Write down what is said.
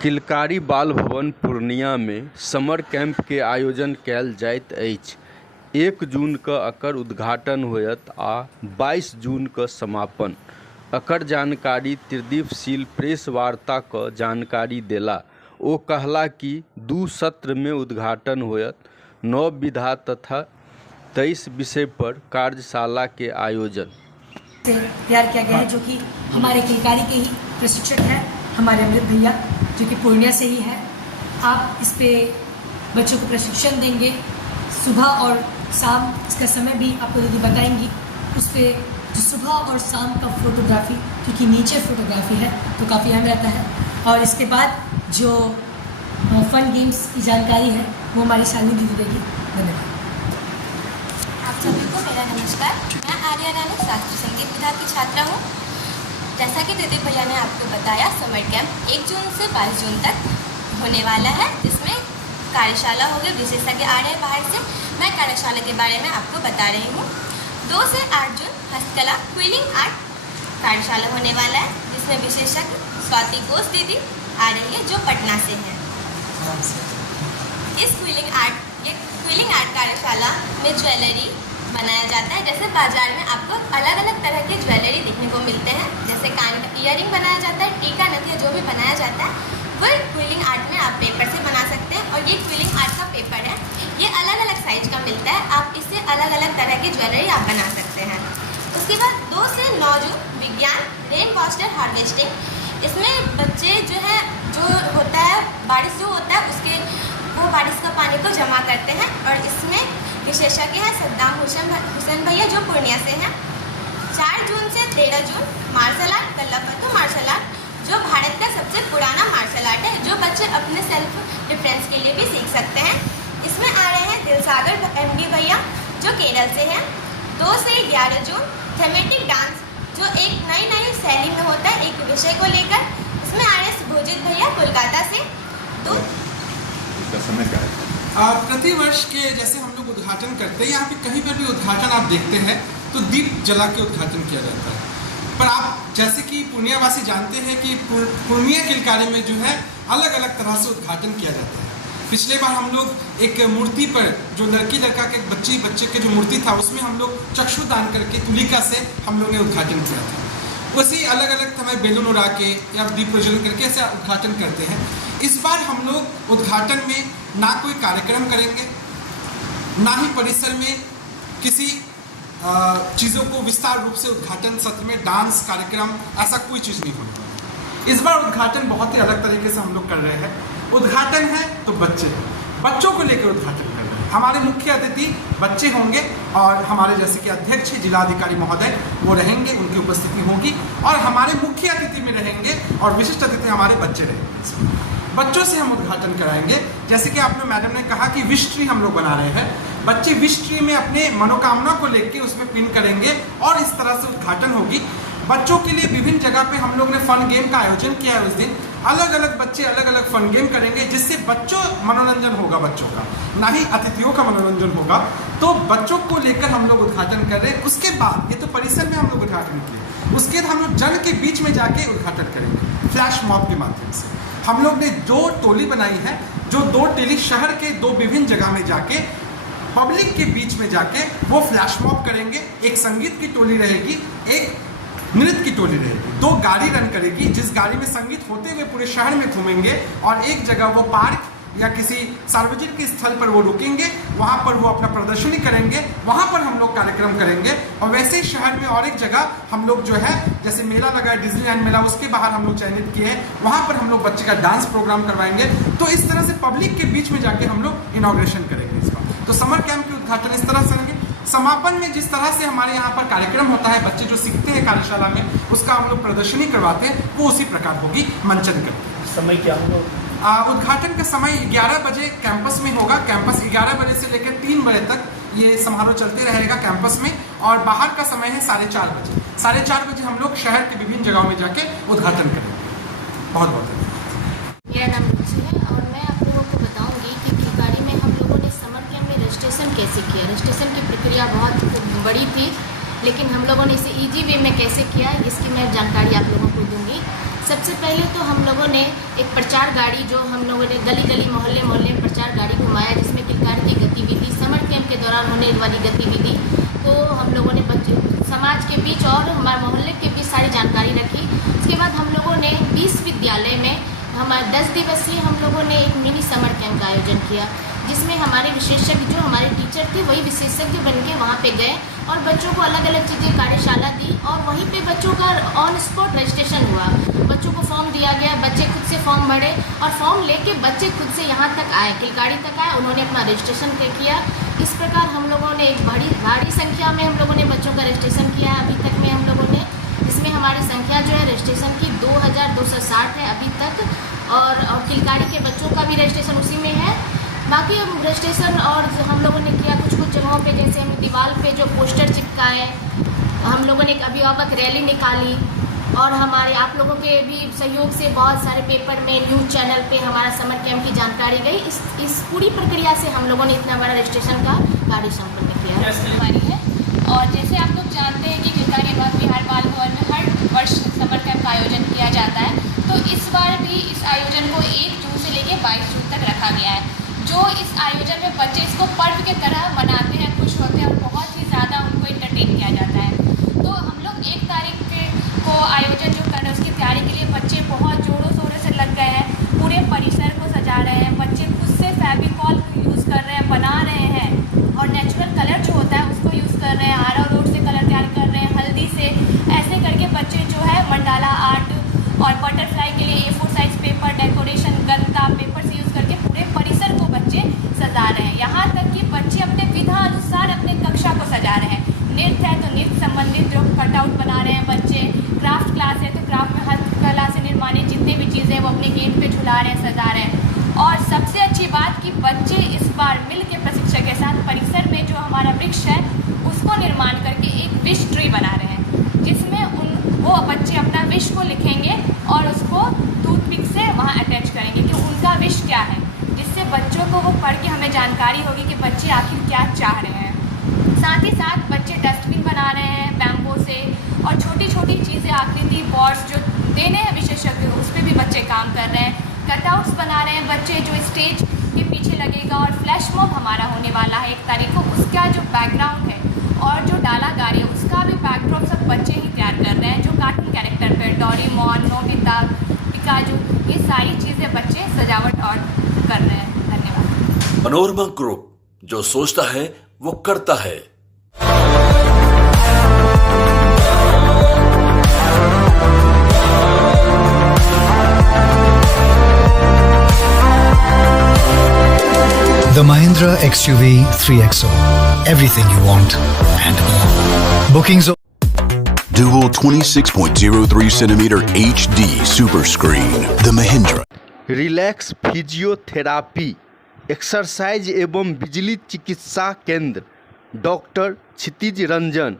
किलकारी बाल भवन पूर्णिया में समर कैंप के आयोजन कयल जाइत अछि। 1 जून क एकर उद्घाटन होयत आ 22 जून क समापन। एकर जानकारी त्रिदीप सील प्रेस वार्ता क जानकारी देला। ओ कहला कि 2 सत्र में उद्घाटन होयत। 9 विधा तथा 23 विषय पर कार्यशाला के आयोजन से तैयार किया गया है, जो कि हमारे किलकारी के ही प्रशिक्षक हैं, हमारे अमृत भैया, जो कि पूर्णिया से ही है। आप इस पे बच्चों को प्रशिक्षण देंगे। सुबह और शाम इसका समय भी आपको दीदी बताएंगी। उस पर जो सुबह और शाम का फोटोग्राफी, क्योंकि नेचर फोटोग्राफी है तो काफ़ी अहम रहता है। और इसके बाद जो फन गेम्स की जानकारी है वो हमारी शालिनी दीदी देगी। धन्यवाद। आप सभी को मेरा नमस्कार। मैं आर्या रानी शास्त्रीय संगीत विभाग की छात्रा हूँ। जैसा कि दीदी भैया ने आपको बताया, समर कैंप 1 जून से 22 जून तक होने वाला है, जिसमें कार्यशाला होगी। विशेषज्ञ आ रहे हैं बाहर से। मैं कार्यशाला के बारे में आपको बता रही हूँ। 2 से 8 जून हस्तकला क्विलिंग आर्ट कार्यशाला होने वाला है, जिसमें विशेषज्ञ स्वाति घोष दीदी आ रही है, जो पटना से हैं। इस क्विलिंग आर्ट कार्यशाला में ज्वेलरी बनाया जाता है। जैसे बाजार में आपको अलग अलग तरह के ज्वेलरी देखने को मिलते हैं, जैसे कान का इयरिंग बनाया जाता है, टीका नथिया जो भी बनाया जाता है, वो क्विलिंग आर्ट में आप पेपर से बना सकते हैं। और ये क्विलिंग आर्ट का पेपर है, ये अलग अलग साइज का मिलता है। आप इससे अलग अलग तरह की ज्वेलरी आप बना सकते हैं। उसके बाद 2 से 9 जून विज्ञान रेन वाटर हार्वेस्टिंग। इसमें बच्चे जो होता है बारिश जो होता है उसके वो बारिश का पानी को जमा करते हैं। और इसमें विशेषज्ञ हैं सद्दाम हुसैन भैया, जो पूर्णिया से हैं। 4 जून से 13 जून मार्शल आर्ट कल्लापत्तू मार्शल आर्ट, जो भारत का सबसे पुराना मार्शल आर्ट है, जो बच्चे अपने सेल्फ डिफेंस के लिए भी सीख सकते हैं। इसमें आ रहे हैं दिलसागर MD भैया, जो केरल से हैं। 2 से 11 जून थीमेटिक डांस, जो एक नई शैली में होता है एक विषय को लेकर। इसमें आ रहे हैं सुभोजित भैया कोलकाता से। समय क्या है? प्रतिवर्ष के जैसे हम लोग उद्घाटन करते हैं, यहाँ पे कहीं पर भी उद्घाटन आप देखते हैं तो दीप जला के उद्घाटन किया जाता है। पर आप जैसे कि पूर्णियावासी जानते हैं कि पूर्णिया किलकारी में जो है अलग अलग तरह से उद्घाटन किया जाता है। पिछले बार हम लोग एक मूर्ति पर, जो लड़की लड़का के बच्चे के जो मूर्ति था, उसमें हम लोग चक्षुदान करके तुलिका से हम लोग ने उद्घाटन किया था। वैसे अलग अलग समय बेलून उड़ा के या दीप प्रज्वलन करके ऐसे उद्घाटन करते हैं। इस बार हम लोग उद्घाटन में ना कोई कार्यक्रम करेंगे, ना ही परिसर में किसी चीज़ों को विस्तार रूप से उद्घाटन सत्र में डांस कार्यक्रम ऐसा कोई चीज़ नहीं होने वाला। इस बार उद्घाटन बहुत ही अलग तरीके से हम लोग कर रहे हैं। उद्घाटन है तो बच्चों को लेकर उद्घाटन कर रहे हैं। हमारे मुख्य अतिथि बच्चे होंगे और हमारे जैसे कि अध्यक्ष जिलाधिकारी महोदय वो रहेंगे, उनकी उपस्थिति होगी। और हमारे मुख्य अतिथि में रहेंगे और विशिष्ट अतिथि हमारे बच्चे रहेंगे। बच्चों से हम उद्घाटन कराएंगे। जैसे कि आपने मैडम ने कहा कि विश ट्री हम लोग बना रहे हैं। बच्चे विश ट्री में अपने मनोकामना को लेकर उसमें पिन करेंगे और इस तरह से उद्घाटन होगी। बच्चों के लिए विभिन्न जगह पे हम लोग ने फन गेम का आयोजन किया है। उस दिन अलग अलग बच्चे अलग अलग फन गेम करेंगे, जिससे बच्चों मनोरंजन होगा, बच्चों का, ना ही अतिथियों का मनोरंजन होगा। तो बच्चों को लेकर हम लोग उद्घाटन कर रहे हैं। उसके बाद ये तो परिसर में हम लोग उद्घाटन किए, उसके बाद हम लोग जन के बीच में जाके उद्घाटन करेंगे फ्लैश मॉब के माध्यम से। हम लोग ने 2 टोली बनाई है, जो 2 टोली शहर के 2 विभिन्न जगह में जाके पब्लिक के बीच में जाके वो फ्लैश मॉब करेंगे। एक संगीत की टोली रहेगी, एक नृत्य की टोली रहेगी। 2 गाड़ी रन करेगी, जिस गाड़ी में संगीत होते हुए पूरे शहर में घूमेंगे और एक जगह वो पार्क या किसी सार्वजनिक स्थल पर वो रुकेंगे, वहाँ पर वो अपना प्रदर्शनी करेंगे, वहाँ पर हम लोग कार्यक्रम करेंगे। और वैसे ही शहर में और एक जगह हम लोग जो है, जैसे मेला लगा है डिज्नीलैंड मेला, उसके बाहर हम लोग चयनित किए हैं, वहाँ पर हम लोग बच्चे का डांस प्रोग्राम करवाएंगे। तो इस तरह से पब्लिक के बीच में जाके हम लोग इनॉग्रेशन करेंगे इस बार। तो समर कैंप के उद्घाटन इस तरह से होंगे। समापन में जिस तरह से हमारे यहाँ पर कार्यक्रम होता है, बच्चे जो सीखते हैं कार्यशाला में, उसका हम लोग प्रदर्शनी करवाते हैं, वो उसी प्रकार होगी, मंचन करते हैं। समय क्या होगा? उद्घाटन का समय 11 बजे कैंपस में होगा। कैंपस 11 बजे से लेकर 3 बजे तक ये समारोह चलते रहेगा कैंपस में। और बाहर का समय है 4:30 बजे। 4:30 बजे हम लोग शहर के विभिन्न जगहों में जाके उद्घाटन करेंगे। बहुत बहुत धन्यवाद। मेरा नाम रुचि है और मैं आप लोगों को बताऊंगी कि किलकारी में हम लोगों ने समर कैंप में रजिस्ट्रेशन कैसे किया। रजिस्ट्रेशन की प्रक्रिया बहुत बड़ी थी लेकिन हम लोगों ने इसे ईजी वे में कैसे किया इसकी मैं जानकारी आप लोगों को दूंगी। सबसे पहले तो हम लोगों ने एक प्रचार गाड़ी, जो हम लोगों ने गली गली मोहल्ले मोहल्ले में प्रचार गाड़ी घुमाया, जिसमें किलकारी की गतिविधि, समर कैंप के दौरान होने वाली गतिविधि को हम लोगों ने समाज के बीच और हमारे मोहल्ले के बीच सारी जानकारी रखी। उसके बाद हम लोगों ने 20 विद्यालय में हमारे 10 दिवसीय हम लोगों ने एक मिनी समर कैंप का आयोजन किया, जिसमें हमारे विशेषज्ञ, जो हमारे टीचर थे वही विशेषज्ञ बन के वहाँ पे गए और बच्चों को अलग अलग चीज़ें कार्यशाला दी और वहीं पे बच्चों का ऑन स्पॉट रजिस्ट्रेशन हुआ। बच्चों को फॉर्म दिया गया, बच्चे खुद से फॉर्म भरे और फॉर्म लेके बच्चे खुद से यहाँ तक आए, किलकारी तक आए, उन्होंने अपना रजिस्ट्रेशन किया। इस प्रकार हम लोगों ने एक भारी संख्या में हम लोगों ने बच्चों का रजिस्ट्रेशन किया है अभी तक में हम लोगों ने। इसमें हमारी संख्या जो है रजिस्ट्रेशन की 2260 है अभी तक, और किलकारी के बच्चों का भी रजिस्ट्रेशन उसी में है। बाकी हम रजिस्ट्रेशन और हम लोगों ने किया कुछ जगहों पे, जैसे हम दीवार पे जो पोस्टर चिपकाए, हम लोगों ने एक अभिभावक रैली निकाली और हमारे आप लोगों के भी सहयोग से बहुत सारे पेपर में, न्यूज़ चैनल पे हमारा समर कैंप की जानकारी गई। इस पूरी प्रक्रिया से हम लोगों ने इतना बड़ा रजिस्ट्रेशन का कार्य संपन्न किया है। और जैसे आप लोग जानते हैं कि किलकारी बाग बिहार बाल भवन में हर वर्ष समर कैंप का आयोजन किया जाता है, तो इस बार भी इस आयोजन को 1 जून से लेकर 22 जून तक रखा गया है। जो इस आयोजन में बच्चे इसको पर्व के तरह मनाते हैं, खुश होते हैं और बहुत ही ज़्यादा उनको इंटरटेन किया जाता है। तो हम लोग 1 तारीख को आयोजन जो कर रहे हैं उसकी तैयारी के लिए बच्चे बहुत ज़ोरों शोरों से लग गए हैं, पूरे परिसर को सजा रहे हैं, बच्चे खुद से फेविकॉल यूज़ कर रहे हैं, बना रहे हैं और नेचुरल कलर जो होता है उसको यूज़ कर रहे हैं, आरा रोड से कलर तैयार कर रहे हैं, हल्दी से, ऐसे करके बच्चे जो है मंडाला आर्ट और बटरफ्लाई के लिए A4 साइज पेपर, डेकोरेशन, गत्ता पेपर से यूज़ करके पूरे परिसर को बच्चे सजा रहे हैं। यहाँ तक कि बच्चे अपने विधा अनुसार अपने कक्षा को सजा रहे हैं। नृत्य है तो नृत्य संबंधित जो कटआउट बना रहे हैं बच्चे, क्राफ्ट क्लास है तो क्राफ्ट में हस्तकला से निर्माणित जितनी भी चीज़ें वो अपने गेट पे झुला रहे हैं, सजा रहे हैं। और सबसे अच्छी बात कि बच्चे इस बार मिल के प्रशिक्षक के साथ परिसर में जो हमारा वृक्ष है उसको निर्माण करके एक विश ट्री बना रहे हैं, जिसमें वो बच्चे अपना विश को लिखेंगे और उसको टूथपिक से वहाँ अटैच करेंगे कि उनका विश क्या है, जिससे बच्चों को वो पढ़ के हमें जानकारी होगी कि बच्चे आखिर क्या चाह रहे हैं। साथ ही साथ बच्चे डस्टबिन बना रहे हैं बैम्बो से और छोटी छोटी चीज़ें, आकृति, बॉर्ड्स जो देने हैं विशेषज्ञ उस पर भी बच्चे काम कर रहे हैं। कटआउट्स बना रहे हैं बच्चे जो स्टेज के पीछे लगेगा और फ्लैश मॉब हमारा होने वाला है 1 तारीख को, उसका जो बैकग्राउंड है और जो डाला गाड़ी है उसका भी बैकड्रॉप सब बच्चे ही तैयार कर रहे हैं। जो कार्टून कैरेक्टर पे डोरेमोन, नोबिता, पिकाजू, ये सारी चीज़ें बच्चे सजावट और कर रहे हैं। धन्यवाद। मनोरमा ग्रुप, जो सोचता है वो करता है। The Mahindra XUV 3XO. Everything you want and more. Bookings. Dual 26.03 centimeter HD super screen. The Mahindra. Relax physiotherapy exercise एवं बिजली चिकित्सा केंद्र, डॉक्टर क्षितिज रंजन।